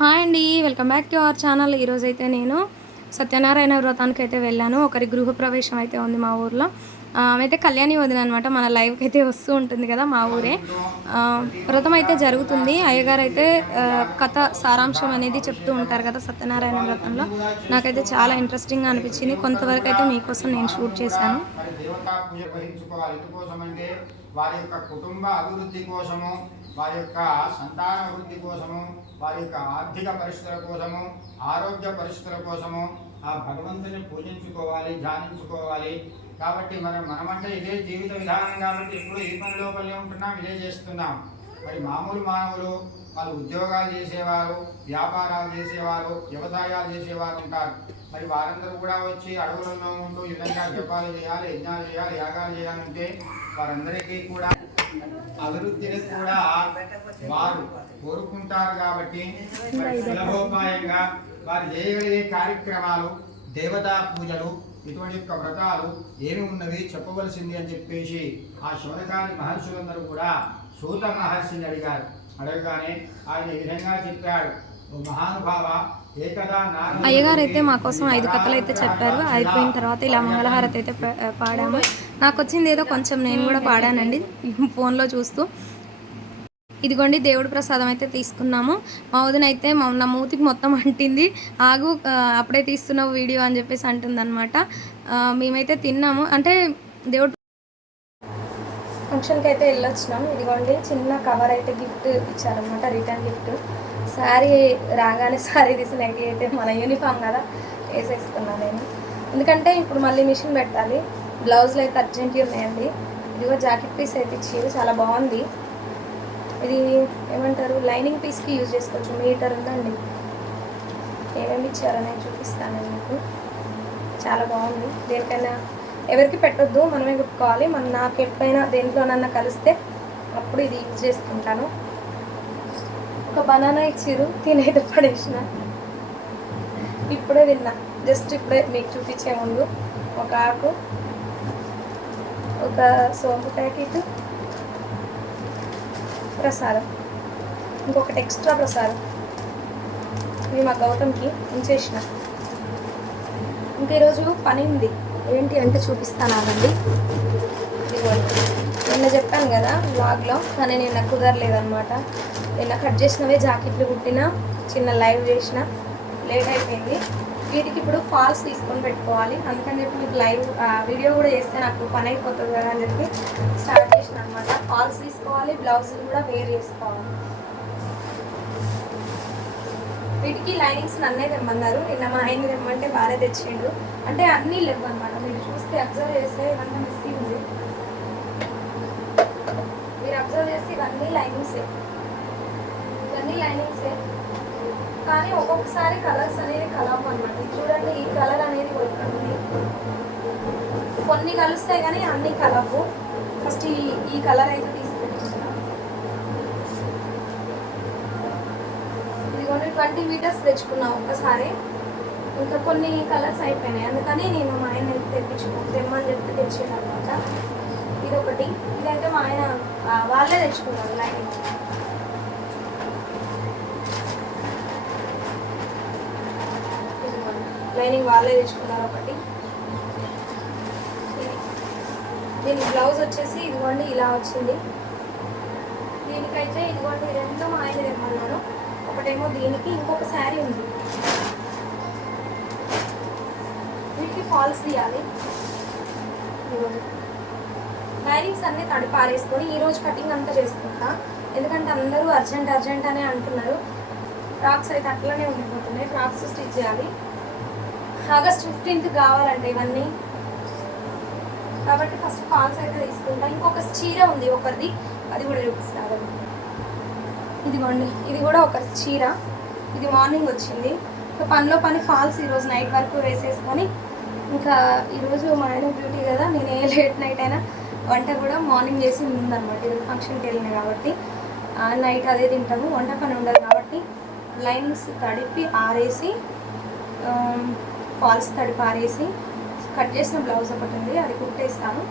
Hi అండి welcome back to our channel. ఈరోజు అయితే నేను సత్యనారాయణ వ్రతానికి అయితే వెళ్ళాను. ఒకరి గృహప్రవేశం అయితే ఉంది మా ఊర్లో. ఆమె అయితే కళ్యాణి వదిన అనమాట మన లైవ్కి అయితే వస్తూ ఉంటుంది కదా మా ఊరే. వ్రతం అయితే జరుగుతుంది. అయ్యగారు అయితే కథ సారాంశం అనేది చెప్తూ ఉంటారు కదా సత్యనారాయణ వ్రతంలో. నాకైతే చాలా ఇంట్రెస్టింగ్గా అనిపించింది. కొంతవరకు అయితే మీకోసం నేను షూట్ చేశాను. వారి యొక్క కుటుంబ అభివృద్ధి కోసము వారి యొక్క సంతాన అభివృద్ధి కోసము వారి యొక్క ఆర్థిక పరిస్థితుల కోసము ఆరోగ్య పరిస్థితుల కోసము ఆ భగవంతుని పూజించుకోవాలి ధ్యానించుకోవాలి. కాబట్టి మనం మనమంటే ఇదే జీవిత విధానం కాబట్టి ఎప్పుడు ఈ పని లోపలే ఉంటున్నాం ఇదే చేస్తున్నాం. మరి మామూలు మానవులు వాళ్ళు ఉద్యోగాలు చేసేవారు వ్యాపారాలు చేసేవారు వ్యవసాయాలు చేసేవారు ఉంటారు. మరి వారందరూ కూడా వచ్చి అడవులలో ఉంటూ ఈ విధంగా జపాలు చేయాలి యజ్ఞాలు చేయాలి యాగాలు చేయాలంటే వారందరికీ కూడా అభివృద్ధిని కూడా వారు కోరుకుంటారు కాబట్టి సులభోపాయంగా వారు చేయగలిగే కార్యక్రమాలు దేవతా పూజలు ఇటువంటి యొక్క వ్రతాలు ఏమి ఉన్నవి చెప్పవలసింది అని చెప్పేసి ఆ శౌనకాది మహర్షులందరూ కూడా సూత మహర్షిని అడిగారు. అడగగానే ఆయన ఈ విధంగా చెప్పాడు "ఓ మహానుభావ అయ్యగారు అయితే మా కోసం ఐదు కథలు అయితే చెప్పారు. అయిపోయిన తర్వాత ఇలా మంగళహారతి అయితే పాడాము. నాకు వచ్చింది ఏదో కొంచెం నేను కూడా పాడానండి. ఫోన్లో చూస్తూ. ఇదిగోండి దేవుడి ప్రసాదం అయితే తీసుకున్నాము. మా వదిన అయితే మా నా మూతికి మొత్తం అంటింది. ఆగు అప్పుడే తీస్తున్నావు వీడియో అని చెప్పేసి అంటుందన్నమాట. ఆ, మేమైతే తిన్నాము. అంటే దేవుడు ఫంక్షన్కి అయితే వెళ్ళొచ్చినాం. ఇదిగోండి చిన్న కవర్ అయితే గిఫ్ట్ ఇచ్చారనమాట రిటర్న్ గిఫ్ట్. శారీ రాగానే శారీ తీసి నైటీ అయితే మన యూనిఫామ్ కదా వేసేసుకున్నాను నేను. ఎందుకంటే ఇప్పుడు మళ్ళీ మిషన్ పెట్టాలి బ్లౌజ్లు అయితే అర్జెంట్గా ఉన్నాయండి. ఇదిగో జాకెట్ పీస్ అయితే ఇచ్చారు చాలా బాగుంది. ఇది ఏమంటారు లైనింగ్ పీస్కి యూజ్ చేసుకోవచ్చు మీటర్ ఉందండి. ఏమేమి ఇచ్చారో నేను చూపిస్తాను మీకు. చాలా బాగుంది. దేనికైనా ఎవరికి పెట్టొద్దు మనమే కుట్టుకోవాలి మన నాకు ఎప్పుడైనా దేంట్లోనన్నా కలిస్తే అప్పుడు ఇది యూజ్ చేసుకుంటాను. ఒక బనానా ఇచ్చిర్రు తినేది పడేసిన ఇప్పుడే తిన్నా. జస్ట్ ఇప్పుడే మీకు చూపించే ముందు. ఒక ఆకు ఒక సోంపు ప్యాకెట్ ప్రసాదం. ఇంకొకటి ఎక్స్ట్రా ప్రసాదం. మేము మా గౌతమ్కి ఉంచేసిన. ఇంకా ఈరోజు పని ఉంది. ఏంటి అంటే చూపిస్తాను ఆగండి. నిన్న చెప్పాను కదా బ్లాగ్లో కానీ నిన్న కుదరలేదనమాట నిన్న కట్ చేసినవే జాకెట్లు కుట్టిన చిన్న లైవ్ చేసిన లేట్ అయిపోయింది. వీటికి ఇప్పుడు ఫాల్స్ తీసుకొని పెట్టుకోవాలి. అందుకని చెప్పి మీకు లైవ్ వీడియో కూడా చేస్తే నాకు పని అయిపోతుంది కదా అని చెప్పి స్టార్ట్ చేసిన అనమాట ఫాల్స్ తీసుకోవాలి బ్లౌజులు కూడా వేర్ చేసుకోవాలి. వీటికి లైనింగ్స్ నన్నే తెమ్మన్నారు నిన్న మా ఆయన తెమ్మంటే బాగా తెచ్చిండు. అంటే అన్నీ లేవు అనమాట మీరు చూస్తే అబ్జర్వ్ చేస్తే ఇవన్నీ మిస్ ఉంది. మీరు అబ్జర్వ్ చేస్తే ఇవన్నీ లైనింగ్సే. ఇవన్నీ లైనింగ్సే. కానీ ఒక్కొక్కసారి కలర్స్ అనేది కలవు అనమాట చూడండి ఈ కలర్ అనేది కొడుతుంది కొన్ని కలుస్తాయి కానీ అన్ని కలవు. ఫస్ట్ ఈ ఈ కలర్ అయితే తీసుకుంటున్నాను ఇదిగోండి ట్వంటీ మీటర్స్ తెచ్చుకున్నాం ఒకసారి ఇంకా కొన్ని కలర్స్ అయిపోయినాయి. అందుకని నేను మా ఆయన తెప్పించుకో తెమ్మని చెప్పి తెచ్చాను అనమాట ఇది ఒకటి ఇదైతే మా ఆయన వాళ్ళే తెచ్చుకున్నారు లైనింగ్ లైనింగ్ వాళ్ళే తెచ్చుకున్నారు ఒకటి. దీని బ్లౌజ్ వచ్చేసి ఇదిగోండి ఇలా వచ్చింది. దీనికైతే ఇదిగోండి రెండు మా ఆయన తెమ్మన్నాను ఒకటేమో దీనికి ఇంకొక శారీ ఉంది. వీటికి ఫాల్స్ తీయాలి. ఇదిగోండి. లైనింగ్స్ అన్నీ తడి పారేసుకొని ఈరోజు కటింగ్ అంతా చేసుకుంటా. ఎందుకంటే అందరూ అర్జెంట్ అర్జెంట్ అనే అంటున్నారు. ఫ్రాక్స్ అయితే అట్లనే ఉండిపోతున్నాయి. ఫ్రాక్స్ స్టిచ్ చేయాలి. ఆగస్ట్ ఫిఫ్టీన్త్ కావాలంటే ఇవన్నీ. కాబట్టి ఫస్ట్ ఫాల్స్ అయితే తీసుకుంటా. ఇంకొక చీర ఉంది ఒకరిది. అది కూడా చూపిస్తాను. ఇదిగోండి ఇది కూడా ఒక చీర. ఇది మార్నింగ్ వచ్చింది. ఇంకా పనిలో పని ఫాల్స్ ఈరోజు నైట్ వరకు వేసేసుకొని ఇంకా ఈరోజు మా ఆయన డ్యూటీ కదా నేను ఏ లేట్ నైట్ అయినా వంట కూడా మార్నింగ్ చేసి ఉందన్నమాట. ఇది ఫంక్షన్కి వెళ్ళినాయి కాబట్టి నైట్ అదే తింటాము. వంట పని ఉండదు కాబట్టి లైన్స్ తడిపి ఆరేసి ఫాల్స్ తడిపి ఆరేసి కట్ చేసిన బ్లౌజ్ ఒకటి ఉంది అది కుట్టేస్తాను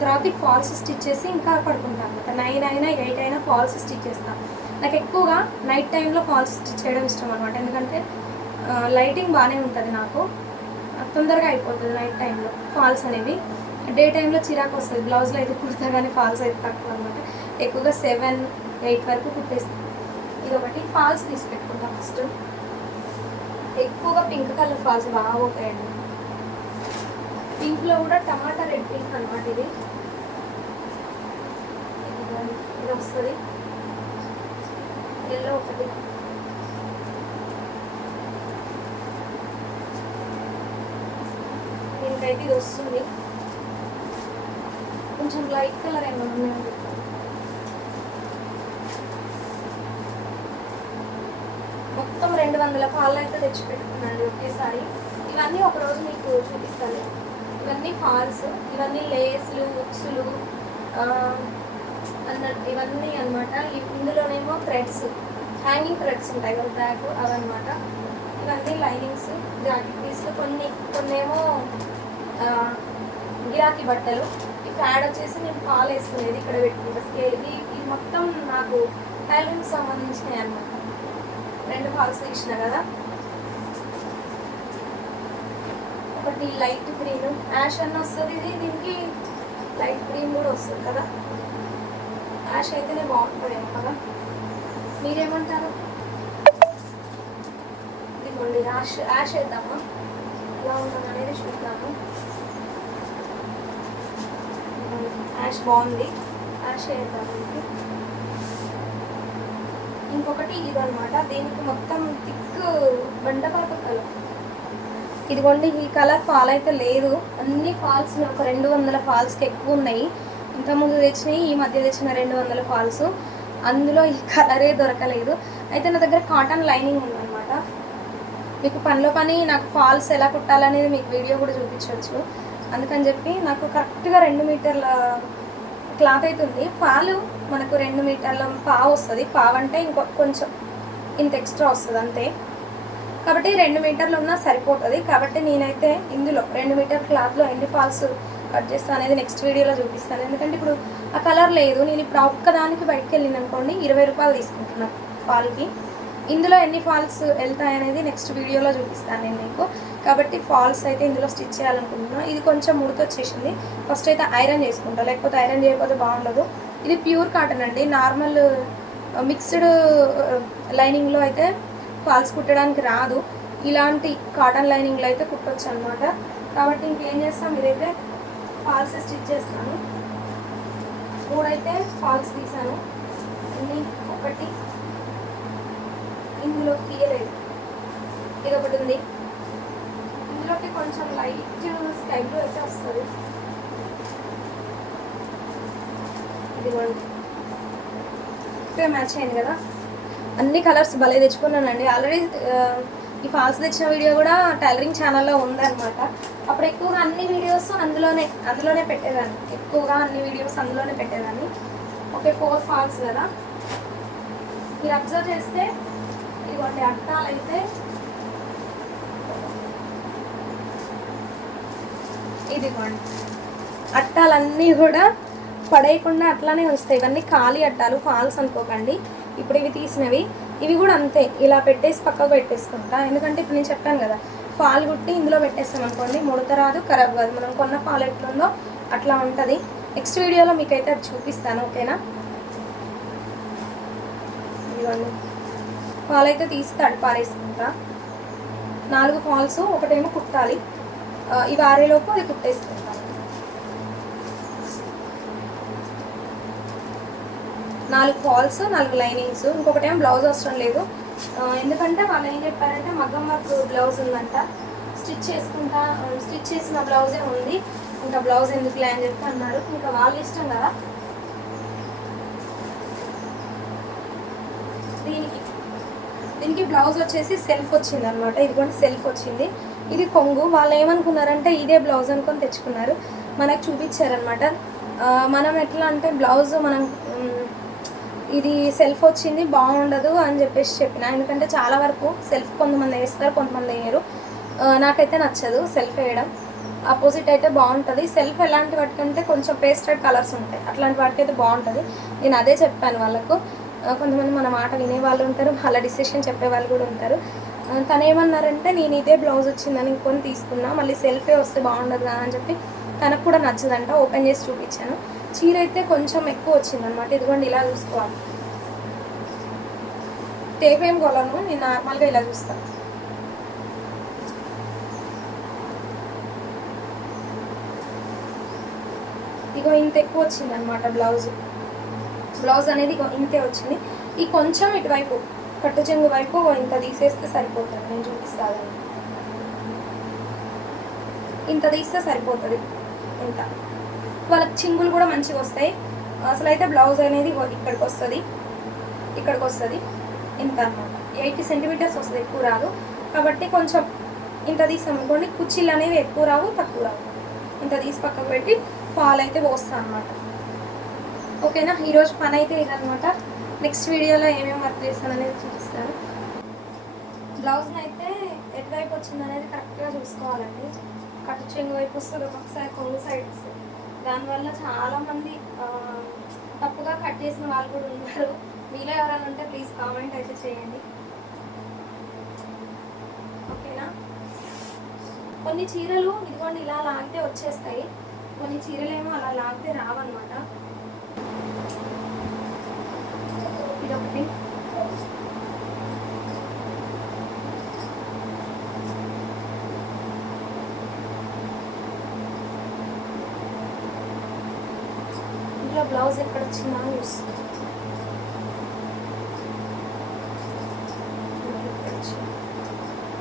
తర్వాత ఫాల్స్ స్టిచ్ చేసి ఇంకా పడుకుంటాను నైన్ అయినా ఎయిట్ అయినా ఫాల్స్ స్టిచ్ చేస్తాను నాకు ఎక్కువగా నైట్ టైంలో ఫాల్స్ స్టిచ్ చేయడం ఇష్టం అనమాట ఎందుకంటే లైటింగ్ బాగానే ఉంటుంది నాకు. తొందరగా అయిపోతుంది నైట్ టైంలో ఫాల్స్ అనేవి. డే టైంలో చిరాకు వస్తుంది. బ్లౌజ్లో అయితే కుడతా కానీ ఫాల్స్ అయితే తక్కువ అనమాట ఎక్కువగా సెవెన్ ఎయిట్ వరకు కుట్టేస్తాను ఇది ఒకటి ఫాల్స్ తీసి పెట్టుకుంటాం ఫస్ట్ ఎక్కువగా పింక్ కలర్ ఫాల్స్ బాగా పోతాయండి. పింక్లో కూడా టమాటా రెడ్ పింక్ అనమాట ఇది. ఇది వస్తుంది. ఎల్లో ఒకటి. దీనికైతే ఇది వస్తుంది. కొంచెం లైట్ కలర్ ఏమైనా ఉన్నాయండి మొత్తం రెండు వందల పాలు అయితే తెచ్చి పెట్టుకున్నాను ఒకేసారి. ఇవన్నీ ఒకరోజు మీకు చూపిస్తాను. ఇవన్నీ ఫాల్స్ ఇవన్నీ లేస్లు బుక్స్లు ఆ, ఇవన్నీ అనమాట ఇందులోనేమో థ్రెడ్స్ హ్యాంగింగ్ థ్రెడ్స్ ఉంటాయి కదా బ్యాగ్ అవన్నమాట. ఇవన్నీ లైనింగ్స్ జాకెట్ పీస్లు కొన్ని కొన్నేమో గిరాకీ బట్టలు. ఈ యాడ్ వచ్చేసి నేను పాలు వేసుకునేది ఇక్కడ పెట్టుకుంటా. స్కేల్కి ఇది ఇది మొత్తం నాకు టైలరింగ్ సంబంధించినవి అనమాట రెండు ఫాల్స్ తీసిన కదా. ఒకటి లైట్ గ్రీన్ యాష్ అన్న వస్తుంది ఇది దీనికి లైట్ గ్రీన్ కూడా వస్తుంది కదా. యాష్ అయితేనే బాగుంటుందేమో కదా? మీరేమంటారు? ఇదిగోండి యాష్ యాష్ వేద్దామా? ఎలా ఉంటుంది అనేది చూద్దాము. యాష్ బాగుంది. యాష్ వేద్దాము ఇది. ఇంకొకటి దీనికి మొత్తం థిక్ బండపాత కలర్. ఇదిగోండి ఈ కలర్ ఫాల్ అయితే లేదు. అన్ని ఫాల్స్ ఒక రెండు వందల ఫాల్స్కి ఎక్కువ ఉన్నాయి. ఇంతకుముందు తెచ్చినాయి ఈ మధ్య తెచ్చిన రెండు వందల ఫాల్స్. అందులో ఈ కలరే దొరకలేదు. అయితే నా దగ్గర కాటన్ లైనింగ్ ఉందన్నమాట. మీకు పనిలో పని నాకు ఫాల్స్ ఎలా కుట్టాలనేది మీకు వీడియో కూడా చూపించవచ్చు. అందుకని చెప్పి నాకు కరెక్ట్గా రెండు మీటర్ల క్లాత్ అవుతుంది పాలు మనకు రెండు మీటర్ల పావు వస్తుంది. పావు అంటే ఇంకో కొంచెం ఇంత ఎక్స్ట్రా వస్తుంది అంతే. కాబట్టి రెండు మీటర్లు ఉన్నా సరిపోతుంది. కాబట్టి నేనైతే ఇందులో రెండు మీటర్ క్లాత్లో ఎన్ని ఫాల్స్ కట్ చేస్తాను అనేది నెక్స్ట్ వీడియోలో చూపిస్తాను. ఎందుకంటే ఇప్పుడు ఆ కలర్ లేదు. నేను ఇప్పుడు ఒక్కదానికి బయటకు వెళ్ళింది అనుకోండి ఇరవై రూపాయలు తీసుకుంటున్నాను ఫాల్కి ఇందులో ఎన్ని ఫాల్స్ వెళ్తాయనేది నెక్స్ట్ వీడియోలో చూపిస్తాను నేను మీకు. కాబట్టి ఫాల్స్ అయితే ఇందులో స్టిచ్ చేయాలనుకుంటున్నాను ఇది కొంచెం ముడత వచ్చేసింది. ఫస్ట్ అయితే ఐరన్ చేసుకుంటా. లేకపోతే ఐరన్ చేయకపోతే బాగుండదు. ఇది ప్యూర్ కాటన్ అండి. నార్మల్ మిక్స్డ్ లైనింగ్లో అయితే ఫాల్స్ కుట్టడానికి రాదు. ఇలాంటి కాటన్ లైనింగ్లో అయితే కుట్టొచ్చు అనమాట కాబట్టి ఇంకేం చేస్తాం? ఇదైతే ఫాల్స్ స్టిచ్ చేస్తాను. మూడైతే ఫాల్స్ తీసాను ఇన్ని ఒకటి. ఇందులో తీయలేదు ఇది ఒకటి ఉంది ఇందులోకి కొంచెం లైట్ స్కై బ్లూ అయితే వస్తుంది. ఇదిగోండి. ఇప్పుడే మ్యాచ్ అయింది కదా. అన్ని కలర్స్ భలే తెచ్చుకున్నానండి. ఆల్రెడీ ఈ ఫాల్స్ తెచ్చిన వీడియో కూడా టైలరింగ్ ఛానల్లో ఉందన్నమాట. అప్పుడు ఎక్కువగా అన్ని వీడియోస్ అందులోనే అందులోనే పెట్టేదాన్ని. ఎక్కువగా అన్ని వీడియోస్ అందులోనే పెట్టేదాన్ని. ఓకే ఫోర్ ఫాల్స్ కదా? మీరు అబ్జర్వ్ చేస్తే ఇదిగోండి అట్టాలు అయితే ఇదిగోండి. అట్టాలన్నీ కూడా పడేయకుండా అట్లానే వస్తాయి ఇవన్నీ ఖాళీ అట్టాలు ఫాల్స్ అనుకోకండి. ఇప్పుడు ఇవి తీసినవి. ఇవి కూడా అంతే. ఇలా పెట్టేసి పక్కకు పెట్టేసుకుంటా. ఎందుకంటే ఇప్పుడు నేను చెప్పాను కదా పాలు కుట్టి ఇందులో పెట్టేస్తాం అనుకోండి ముడత రాదు ఖరాబ్ కాదు. మనం కొన్న పాలు ఎట్లుందో అట్లా ఉంటుంది. నెక్స్ట్ వీడియోలో మీకైతే అది చూపిస్తాను ఓకేనా? ఇదిగోండి. పాలు అయితే తీసి తడిపారేసుకుంటా నాలుగు ఫాల్స్ ఒకటేమో కుట్టాలి. ఇవి ఆరేలోపు అది కుట్టేసుకుంటాను నాలుగు ఫాల్స్ నాలుగు లైనింగ్స్ ఇంకొకటి ఏం బ్లౌజ్ అవసరం లేదు. ఎందుకంటే వాళ్ళు ఏం చెప్పారంటే మగ్గం వర్క్ బ్లౌజ్ ఉందంట. స్టిచ్ చేసుకుంటా స్టిచ్ చేసిన బ్లౌజే ఉంది. ఇంకా బ్లౌజ్ ఎందుకులే అని చెప్పి అన్నారు ఇంకా వాళ్ళ ఇష్టం కదా. దీనికి దీనికి బ్లౌజ్ వచ్చేసి సెల్ఫ్ వచ్చింది అనమాట ఇది కూడా సెల్ఫ్ వచ్చింది. ఇది కొంగు. వాళ్ళు ఏమనుకున్నారంటే ఇదే బ్లౌజ్ అనుకొని తెచ్చుకున్నారు. మనకు చూపించారనమాట మనం ఎట్లా అంటే బ్లౌజ్ మనం ఇది సెల్ఫ్ వచ్చింది బాగుండదు అని చెప్పేసి చెప్పిన. ఎందుకంటే చాలా వరకు సెల్ఫ్ కొంతమంది వేస్తారు కొంతమంది వేయరు. నాకైతే నచ్చదు సెల్ఫ్ వేయడం. ఆపోజిట్ అయితే బాగుంటుంది. సెల్ఫ్ ఎలాంటి వాటికంటే కొంచెం పేస్టెడ్ కలర్స్ ఉంటాయి. అట్లాంటి వాటికి అయితే బాగుంటుంది. నేను అదే చెప్పాను వాళ్ళకు. కొంతమంది మన మాట వినే వాళ్ళు ఉంటారు వాళ్ళ డిసిషన్ చెప్పే వాళ్ళు కూడా ఉంటారు. తను ఏమన్నారంటే నేను ఇదే బ్లౌజ్ వచ్చిందని ఇంకొని తీసుకున్నా మళ్ళీ సెల్ఫే వస్తే బాగుండదు కదా అని చెప్పి తనకు కూడా నచ్చదంట. ఓపెన్ చేసి చూపించాను. చీర అయితే కొంచెం ఎక్కువ వచ్చిందనమాట ఇదిగోండి ఇలా చూసుకోవాలి. టేప్ ఏం కొలను నేను నార్మల్గా ఇలా చూస్తాను ఇగో ఇంత ఎక్కువ వచ్చింది అనమాట బ్లౌజ్. బ్లౌజ్ అనేది ఇంతే వచ్చింది. ఈ కొంచెం ఇటువైపు కట్టు చెంగు వైపు ఇంత తీసేస్తే సరిపోతుంది. నేను చూపిస్తాను ఇంత తీస్తే సరిపోతుంది. ఇంత. వాళ్ళకి చింగులు కూడా మంచిగా వస్తాయి. అసలు అయితే బ్లౌజ్ అనేది ఇక్కడికి వస్తుంది. ఇక్కడికి వస్తుంది. ఇంత అనమాట ఎయిటీ సెంటీమీటర్స్ వస్తుంది ఎక్కువ రాదు. కాబట్టి కొంచెం ఇంత తీసాం అనుకోండి కుర్చీలు అనేవి ఎక్కువ రావు తక్కువ రావు. ఇంత తీసి పక్కకు పెట్టి పాలు అయితే పోస్తాను అనమాట ఓకేనా? ఈరోజు పని అయితే ఇదనమాట నెక్స్ట్ వీడియోలో ఏమేమి వర్క్ చేస్తాను అనేది చూపిస్తాను. బ్లౌజ్ని అయితే ఎటువైపు వచ్చిందనేది కరెక్ట్గా చూసుకోవాలండి. కట్ చెంగు వైపు వస్తుంది ఒక్కొక్కసారి కొంగు సైడ్ వస్తుంది దానివల్ల చాలామంది తప్పుగా కట్ చేసిన వాళ్ళు కూడా ఉన్నారు. మీలో ఎవరైనా ఉంటే ప్లీజ్ కామెంట్ అయితే చేయండి. ఓకేనా? కొన్ని చీరలు ఇదిగోండి ఇలా లాగితే వచ్చేస్తాయి. కొన్ని చీరలేమో అలా లాగితే రావన్నమాట. ఇదొకటి. ఇంట్లో బ్లౌజ్ ఎక్కడ వచ్చిందా అని చూస్తాను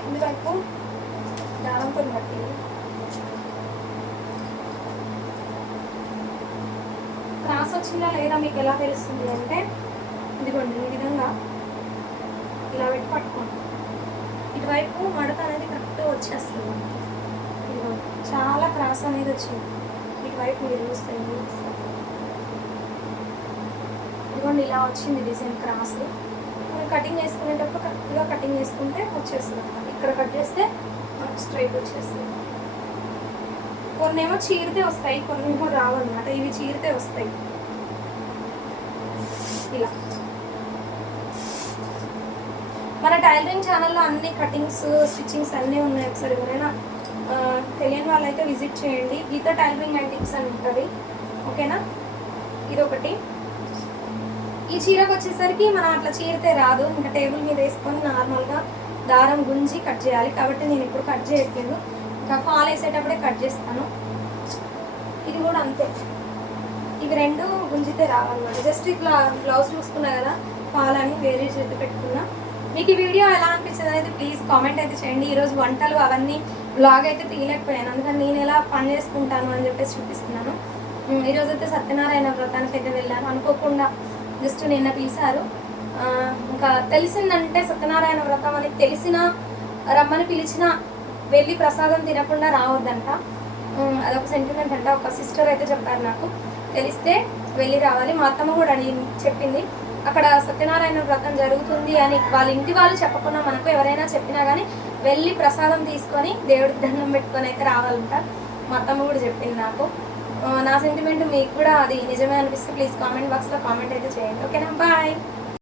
ఇక్కడ వైపు దారంతో బట్టి క్రాస్ వచ్చిందా లేదా మీకు ఎలా తెలుస్తుంది అంటే ఇదిగోండి ఈ విధంగా ఇలా పెట్టి పట్టుకోండి. ఇటువైపు మడత అనేది కరెక్ట్ వచ్చేస్తుంది. ఇదిగోండి చాలా క్రాస్ అనేది వచ్చింది. ఇటువైపు మీరు చూస్తే ఇదిగోండి ఇలా వచ్చింది డిజైన్ క్రాస్ మనం కటింగ్ చేసుకునేటప్పుడు కరెక్ట్గా కటింగ్ చేసుకుంటే వచ్చేస్తుంది అనమాట ఇక్కడ కట్ చేస్తే మనకు స్ట్రైట్ వచ్చేస్తుంది. కొన్ని ఏమో చీరితే వస్తాయి కొన్ని ఏమో రావన్నమాట. ఇవి చీరితే వస్తాయి. ఇలా. మన టైలరింగ్ ఛానల్లో అన్ని కటింగ్స్ స్టిచ్చింగ్స్ అన్నీ ఉన్నాయి ఒకసారి ఎవరైనా తెలియని వాళ్ళైతే విజిట్ చేయండి. గీత టైలరింగ్ అండ్ టిప్స్ అని ఉంటుంది. ఓకేనా ఇదొకటి. ఈ చీరకు వచ్చేసరికి మనం అట్లా చీరితే రాదు. ఇంకా టేబుల్ మీద వేసుకొని నార్మల్గా దారం గుంజి కట్ చేయాలి. కాబట్టి నేను ఇప్పుడు కట్ చేయట్లేదు. ఇంకా ఫాల్ వేసేటప్పుడే కట్ చేస్తాను. ఇది కూడా అంతే. ఇవి రెండు గుంజితే రావన్నమాట. జస్ట్ ఇట్లా బ్లౌజ్ చూసుకున్నా కదా ఫాల్ అని వేరే చేతి పెట్టుకున్నా. మీకు ఈ వీడియో ఎలా అనిపించింది అనేది ప్లీజ్ కామెంట్ అయితే చేయండి. ఈరోజు వంటలు అవన్నీ బ్లాగ్ అయితే తీయలేకపోయాను. అందుకని నేను ఎలా పని చేసుకుంటాను అని చెప్పేసి చూపిస్తున్నాను. ఈరోజైతే సత్యనారాయణ వ్రతానికి అయితే వెళ్ళాను. అనుకోకుండా జస్ట్ నిన్న పిలిచారు. ఇంకా తెలిసిందంటే సత్యనారాయణ వ్రతం అని తెలిసినా రమ్మని పిలిచినా వెళ్ళి ప్రసాదం తినకుండా రావద్దంట. అదొక సెంటిమెంట్ అంట. ఒక సిస్టర్ అయితే చెప్పారు నాకు. తెలిస్తే వెళ్ళి రావాలి. మా అత్తమ్మ కూడా అడిగింది చెప్పింది. అక్కడ సత్యనారాయణ వ్రతం జరుగుతుంది అని వాళ్ళ ఇంటి వాళ్ళు చెప్పకుండా మనకు ఎవరైనా చెప్పినా కానీ వెళ్ళి ప్రసాదం తీసుకొని దేవుడికి దండం పెట్టుకొని అయితే రావాలంట. మా అత్తమ్మ కూడా చెప్పింది నాకు. నా సెంటిమెంట్ మీకు కూడా అది నిజమే అనిపిస్తే ప్లీజ్ కామెంట్ బాక్స్లో కామెంట్ అయితే చేయండి. ఓకేనా బాయ్